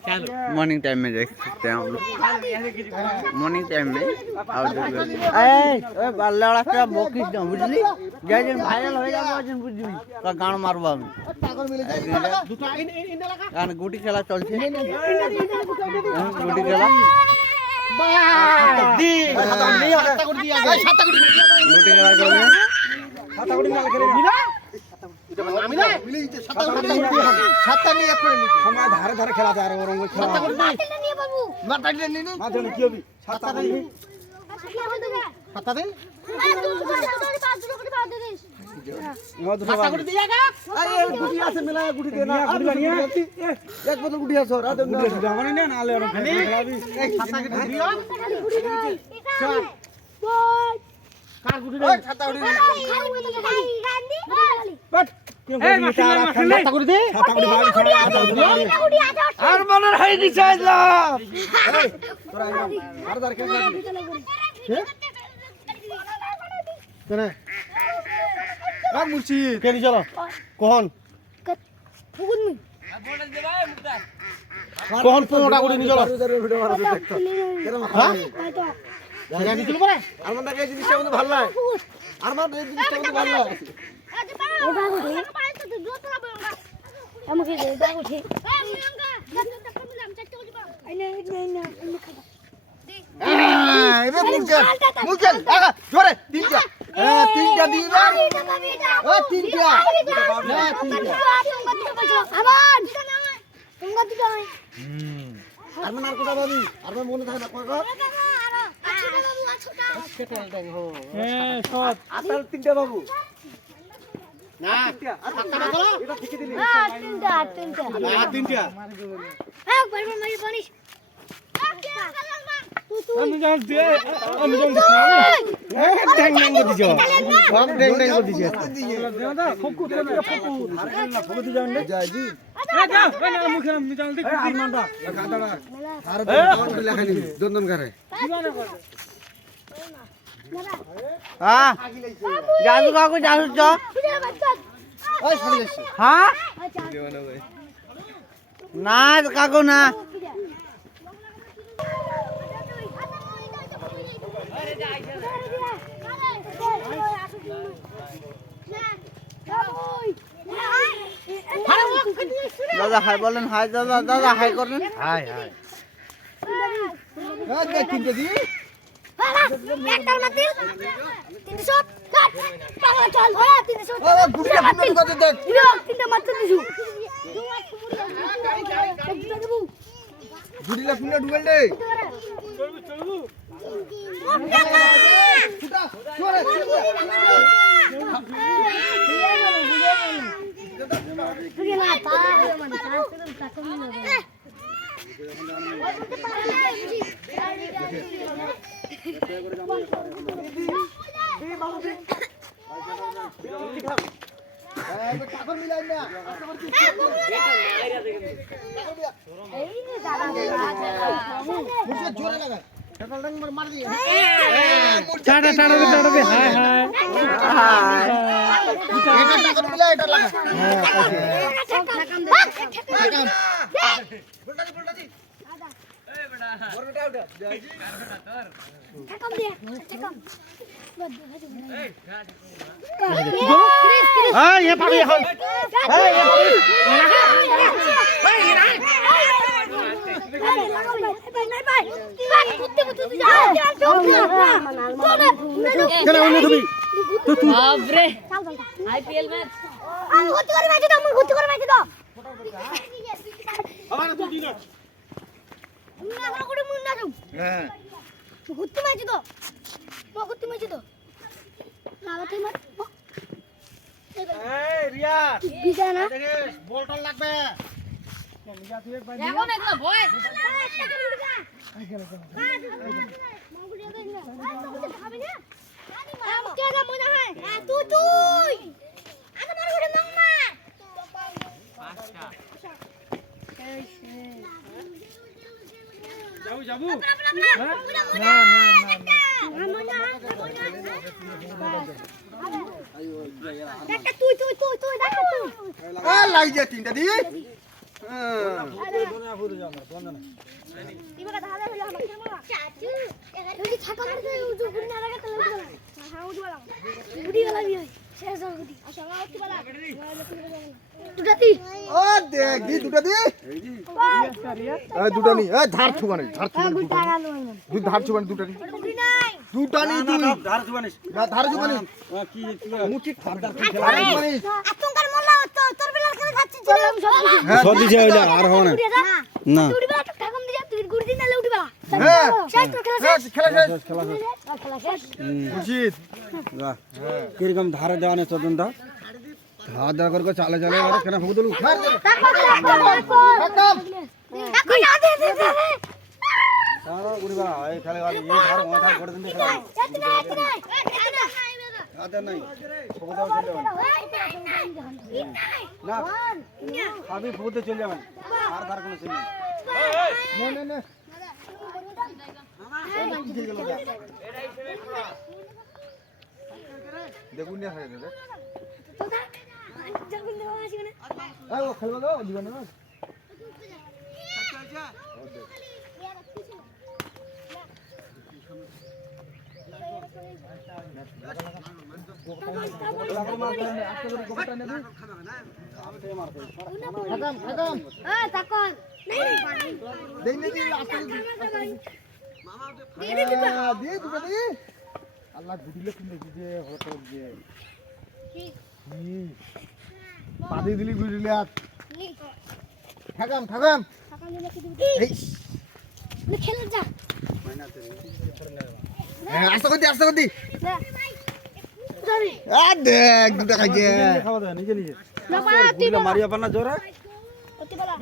Morning time में देख सकते हैं हम लोग। मॉर्निंग टाइम में बाल्ले वाला क्या बोकिस दो बुझली जय दिन भाइरल हो जाबो दिन बुझबी का गान मारबो আমি গান গুটি খেলা চলছে গুটি খেলা দি হাতটা করে দিয়া গায় সাতটা করে গুটি খেলা চলছে সাতটা করে না খেলে মিলা আমি না মিলে সাতটা করে সাতটা নিয়ে এক করে নিতে আমরা ধারে ধারে খেলা যায় আর ওরম খেলা সাতটা করে নিয়ে বাবু মারটা নিয়ে নি মাঝে কি হবে সাতটা করে সাতটা দে সাতটা করে দিয়া গা আরে গুটি আছে মেলা গুটি দে না গুটি বানিয়া এক বোতল গুটি আছে আর গুটি আছে মানে না নালে ওরম খেলাবি সাতটা করে দিও চল কার গুটি দে সাতটা করে বাট সাতটা করে দে সাতটা করে বাড়ি ছড়া আর মনের হাই দিছে আইলাম এই তোরা আর দার কে কেন আর মুর্শি কেন চলো কোন ফুগুন মি কোন পোটা করে নি চলো ভিডিও বানাবো দেখতো হ্যাঁ জায়গা দিছিল পরে আর মন এই জিনিসটা কিন্তু ভালো লাগে আর মন এই জিনিসটা কিন্তু ভালো লাগে ওটা উঠে আমাকে দে উঠে আইনা খাবা এবে মুলকেল আগা জোরে তিনটা তিনটা দিবা ও তিনটা না তিনটা আবার তোমরা দিবা আর মন আর কোটা বাবি আর মন মনে থাকে না কই গো সব আতাল তিনটা বাবু না সাতটা বাবু এটা ঠিক দিলি তিনটা তিনটা হ্যাঁ বলবো মারি পানিশ আমি জান দে আমি জান দে ড্যাং ড্যাং করে দিছো সব ড্যাং ড্যাং করে দিছো দেও দা ফকু তো না ফকু আর না ফকু দি যাও না যাইজি যা ওই না মুখে আমি জান দে আর মানডা গাদাড়া আর দন লেখা দিবি দন্দন করে দিবানা করে হ্যাঁ জাদু কাকু জাদু চ ওই সরে যাচ্ছে হ্যাঁ দিবানা ভাই না কাকু না দাদা হাই বলেন হাই দাদা দাদা হাই করেন হাই হাই তিনটে দি একটার মাটি 300 কাট পাগল চল 300 ও গুড়িটা ফুটে কত দেখ তিনটা মাত্র দিছু গুড়িলা ফুলে ডুবেল দে চলবু চলবু ফুটা চলে তুই না পারে মানে কাছে কাছে নিয়ে টাকা মিলাই না মুঝে জোরে লাগা টাকা মার দিয়ে tata tata tata high high এটা টাকা মিলাই এটা লাগা आईपीएल मैच আমি গতি করে ম্যাচ দাও আমি গতি করে ম্যাচ দাও আমার তো দিনা মুন্না করে করে মুন্না দাও হ্যাঁ গতি ম্যাচ দাও গতি ম্যাচ দাও না বাতে মার এই রিয়াদ বিজা না দেখিস বল টল লাগবে এখন এগুলো ভয় যাবো যাবো না না তুই দেখা তুই লাগ যা তিনটা দি ইবাকা দাদা হইলো আমার কেমন চাচু যদি ছাকা মারতে উজু গুড়ি না লাগা তাহলে উঠবে না হ্যাঁ উঠবে না গুড়ি গলা বি হয় শেষ হবে গুড়ি আচ্ছা না উঠবে না দুটাতি ও দেখ দি দুটা দি এই দুটা নি এই ধার ছুবানি গুড়ি টাগালো না দুই ধার ছুবানি দুটা নি গুড়ি নাই দুটা নি দুই ধার জুবানিস না ধার ছুবানি কি মুচি ধার ছুবানি আতঙ্কার মোল্লা তো তোর বেলার করে যাচ্ছি সব দিছে হইলা আর হবে না না উড়িবা ঠাকুম দিয়া তুই গুড়ি দিন নালে উড়িবা হ্যাঁ শেষ তো খেলা শেষ খেলা শেষ খেলা শেষ খেলা শেষ উচিত বাহ কিরকম ধারে দেওয়া নেই চোদনটা ধার দেওয়া করে চালে চালে এবারে কেন ফুক দিলু দেখো না দে দে দে সারা উড়িবা এই খেলে গালি এই ধার ও ধার করে দিন খেলা আদা নাই ফুক দাও চলে যাবেন না আমি ফুকতে চলে যাবেন আর ধার কোনো চিনি নে নে নে দেখুন না খাই দে এই ও খেলবা দাও দিবা না খতম খতম তাকন দেই নে দি আস্তে দি দুটা দি আল্লাহ গুডিলে কিনে দিছে হতো যে কি পাদি দিলি গুডিলে থাকাম থাকাম এই খেলে যা আস্তে করে দি যাবি আ দেখ দুটা খাইছে খাওয়া দাও নিজে নিজে না মা তুই মারিয়া পানা জোরে অতি বলা